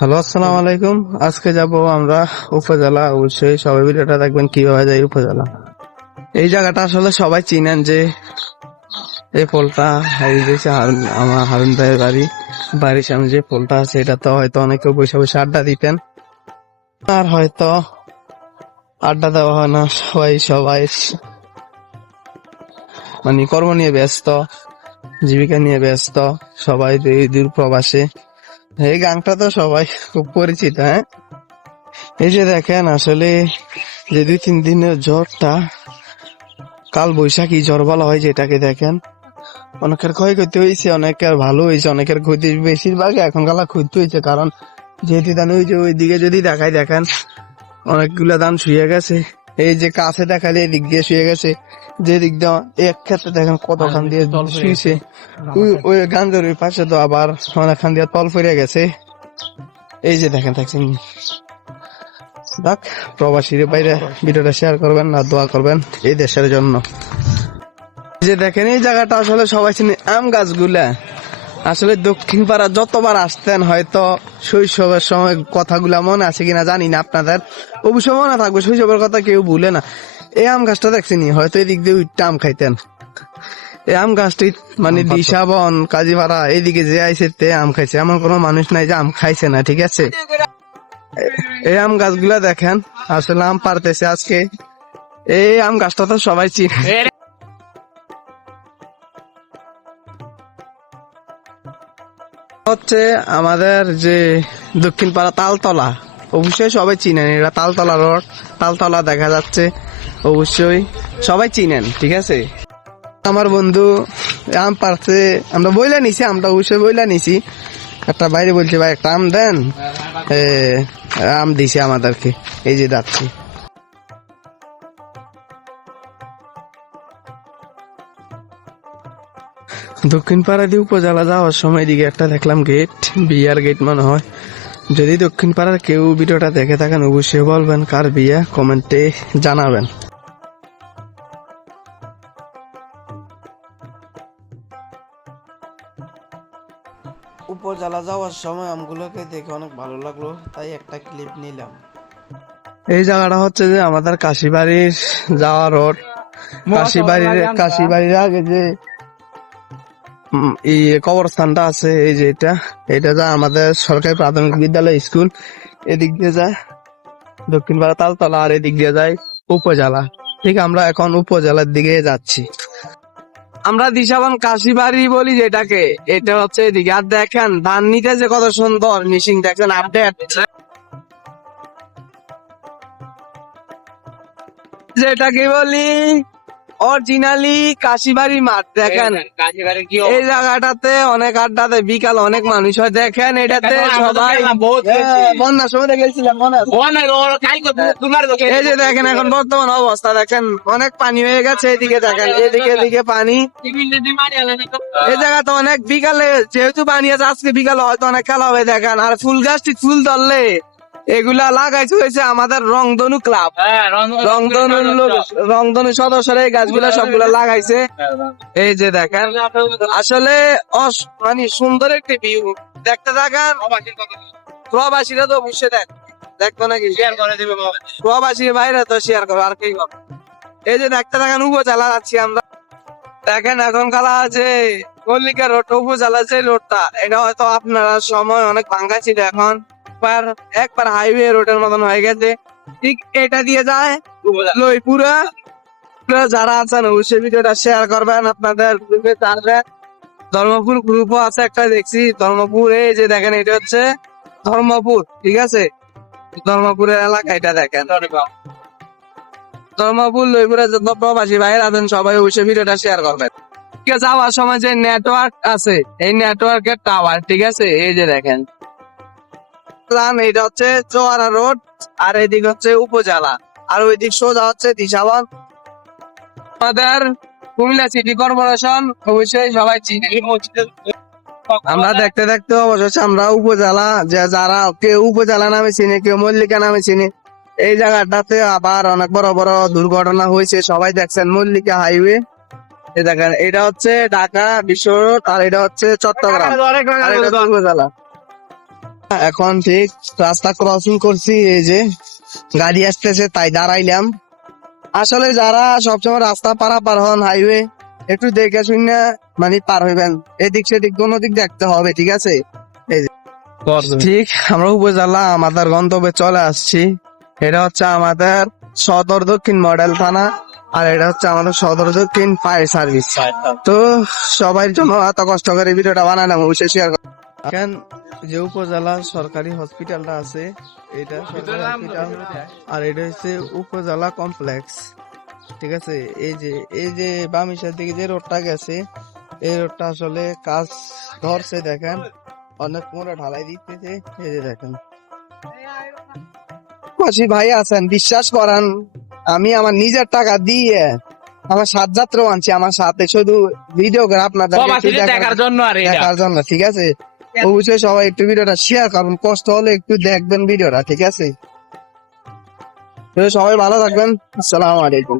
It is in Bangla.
হ্যালো, আসসালামু আলাইকুম। আজকে যাব আমরা উপজেলা। অবশ্যই সবাই ভিডিওটা দেখবেন কিভাবে যায় উপজেলা। এই জায়গাটা আসলে সবাই চিনেন যে এই পোলটা এই যে আমার হারুন ভাইয়ের বাড়ির সামনে যে পোলটা আছে, এটা তো হয়তো অনেকে বসে বসে আড্ডা দিতেন, আর হয়তো আড্ডা দেওয়া হয় না। সবাই সবাই মানে কর্ম নিয়ে ব্যস্ত, জীবিকা নিয়ে ব্যস্ত, সবাই দূর প্রবাসে। এই গানটা তো সবাই খুব পরিচিত। হ্যাঁ, এই যে দেখেন আসলে যে 2-3 দিনের জ্বরটা, কাল বৈশাখী জ্বর বলা হয় যেটাকে, দেখেন অনেকের ক্ষয়ক্ষতি হয়েছে, অনেকের ভালো হয়েছে, অনেকের ক্ষতি বেশিরভাগ এখন কালা ক্ষতি হয়েছে। কারণ যেহেতু ধান ওই যে ওইদিকে যদি দেখাই, দেখেন অনেকগুলা ধান শুয়ে গেছে। এই যে কাছে দেখালে এদিক দিয়ে শুয়ে গেছে, যে দিক দিয়ে এক ক্ষেত্রে দেখেন কতখান দিয়ে শুয়েছে। ওই গাঞ্জের ওই পাশে তো আবার অনেকখান দিয়ে তল ফিরে গেছে। এই যে দেখেন দেখছেন। দেখ, প্রবাসীর বাইরে ভিডিওটা শেয়ার করবেন আর দোয়া করবেন এই দেশের জন্য। এই যে দেখেন এই জায়গাটা আসলে সবাই চিনে, আম গাছগুলা। আসলে দক্ষিণ পাড়া যতবার আসতেন হয়তো শৈশবের সময় কথাগুলা মনে আছে কিনা জানি না, আপনাদের অবশ্যই মনে থাকবে, শৈশবের কথা কেউ ভুলে না। এই আম গাছটা দেখছিনি, হয়তো এদিক দিয়ে উঠতে আম খাইতেন। এই আম গাছটি মানে দিশাবন কাজীপাড়া এইদিকে যে আইসে তে আম খাইছে, এমন কোনো মানুষ নাই যে আম খাইছে না, ঠিক আছে। এই আম গাছগুলা দেখেন আসলে আম পারতেছে আজকে। এই আম গাছটা তো সবাই চিনে। হচ্ছে আমাদের যে দক্ষিণ পাড়া তালতলা, অবশ্যই সবাই চিনেন, এটা তালতলা রোড, তালতলা দেখা যাচ্ছে, অবশ্যই সবাই চিনেন, ঠিক আছে। আমার বন্ধু আম পারছে, আমরা বইলা নিছি, আমটা অবশ্যই বইলা নিছি। একটা বাইরে বলছে ভাই একটা আম দেন, আম দিছে আমাদেরকে, এই যে যাচ্ছি। দক্ষিণ পাড়া দিয়ে উপজেলা যাওয়ার সময় দিকে একটা দেখলাম গেট, বিয়ার গেট মনে হয়। যদি দক্ষিণ পাড়ার কেউ ভিডিওটা দেখে থাকেন অবশ্যই বলবেন কার বিয়া, কমেন্টে জানাবেন। উপজেলা যাওয়ার সময় আমগুলোকে দেখে অনেক ভালো লাগলো, তাই একটা ক্লিপ নিলাম। এই জায়গাটা হচ্ছে যে আমাদের কাশিবাড়ির যাওয়া রোড। কাশিবাড়ির আগে যে এই কবরস্থানটা আছে, এই যে এটা যা আমাদের সরকারি প্রাথমিক বিদ্যালয় স্কুল, এদিক দিয়ে যায় দক্ষিণ পাড়া তালতলা, আর এদিক দিয়ে যায় উপজেলা। ঠিক আমরা এখন উপজেলার দিকে যাচ্ছি। আমরা দিশাবন কাশিবাড়ি বলি যেটাকে, এটা হচ্ছে এদিকে। আর দেখেন ধান নিতে যে কত সুন্দর মিশিং, দেখেন আপডেট, যেটাকে বলি অরিজিনালি কাশিবাড়ি মাঠ। দেখেন এই জায়গাটাতে অনেক আড্ডা দেয়, বিকাল অনেক মানুষ হয়। দেখেন এটাতে সবাই বন্যার সময় গেছিলাম মনে আছে। এই যে দেখেন এখন বর্তমান অবস্থা, দেখেন অনেক পানি হয়ে গেছে। এদিকে দেখেন, এদিকে পানি। এই জায়গাতে অনেক বিকালে যেহেতু পানি আছে, আজকে বিকালে হয়তো অনেক খেলা হবে। দেখেন আর ফুল গাছটি ফুল ধরলে এগুলা লাগাইছে হয়েছে আমাদের রংধনু ক্লাব, রংধনু সদস্যরা এই গাছগুলা সবগুলা লাগাইছে। এই যে দেখেন আসলে মানে সুন্দর একটি ভিউ দেখতে থাকেন। প্রবাসীরা তো অবশ্যই দেখতো নাকি, প্রবাসীর বাইরে তো শেয়ার করো আর কি। এই যে দেখতে থাকেন উপজেলা যাচ্ছি আমরা। দেখেন এখন খেলা আছে মল্লিকা রোড, উপজেলা যে রোডটা, এটা হয়তো আপনারা সময় অনেক ভাঙ্গা ছিল, এখন একবার হাইওয়ে রোডের মতন হয়ে গেছে। ঠিক এটা দিয়ে যায় লইপুরা। যারা আছেন অবশ্যই ভিডিওটা শেয়ার করবেন আপনাদের গ্রুপে। ধর্মপুর গ্রুপও আছে একটা, দেখছি ধর্মপুর। এই যে দেখেন এটা হচ্ছে ধর্মপুর, ঠিক আছে, ধর্মপুরের এলাকা এটা দেখেন। ধর্মপুর লইপুরে যত প্রবাসী ভাইয়ের আছেন সবাই অবশ্যই ভিডিওটা শেয়ার করবেন। যাওয়ার সময় যে নেটওয়ার্ক আছে, এই নেটওয়ার্কের টাওয়ার, ঠিক আছে, এই যে দেখেন এটা হচ্ছে চোয়ারা রোড, আর এদিক হচ্ছে উপজেলা, আর ওই দিক সোজা হচ্ছে দিশাবন। আমাদের কুমিল্লা সিটি কর্পোরেশন অবশ্যই সবাই চিনে। আমরা দেখতে দেখতে অবশেষে আমরা উপজেলা, যারা কেউ উপজেলা নামে চিনে, কেউ মল্লিকা নামে চিনে। এই জায়গাটাতে আবার অনেক বড় বড় দুর্ঘটনা হয়েছে, সবাই দেখছেন মল্লিকা হাইওয়ে। এই দেখেন এটা হচ্ছে ঢাকা বিশ্ব রোড, আর এটা হচ্ছে চট্টগ্রাম উপজেলা। এখন ঠিক রাস্তা ক্রসিং করছি, এই যে গাড়ি আসতেছে তাই দাঁড়াইলাম। আসলে যারা সবসময় রাস্তা পারাপার হন হাইওয়ে, একটু দেখে শুনে মানে পার হইবেন, এদিক সেদিক কোনো দিক দেখতে হবে, ঠিক আছে। এই যে ঠিক আমরা উপজেলা আমাদের গন্তব্যে চলে আসছি। এটা হচ্ছে আমাদের সদর দক্ষিণ মডেল থানা, আর এটা হচ্ছে আমাদের সদর দক্ষিণ ফায়ার সার্ভিস। তো সবাই জন্য এত কষ্ট করে ভিডিওটা বানালাম, অবশ্যই শেয়ার করুন। এখন যে উপজেলা সরকারি হসপিটালটা আছে, এটা সরকারি হসপিটাল, আর এটা হচ্ছে উপজেলা কমপ্লেক্স, ঠিক আছে। এই যে বামিশার দিকে যে রোডটা গেছে, এই রোডটা আসলে কাজ ধরছে, দেখেন অনেক মোড়ে ঢালাই দিতেছে, এই যে দেখেন। খুশি ভাই আছেন, বিশ্বাস করেন আমি আমার নিজের টাকা দিয়ে আমার সাতযাত্রা আনছি আমার সাথে, শুধু ভিডিও করে আপনাদের দেখার জন্য, ঠিক আছে। অবশ্যই সবাই একটু ভিডিওটা শেয়ার করুন, কষ্ট হলে একটু দেখবেন ভিডিওটা, ঠিক আছে। তো সবাই ভালো থাকবেন, আসসালামু আলাইকুম।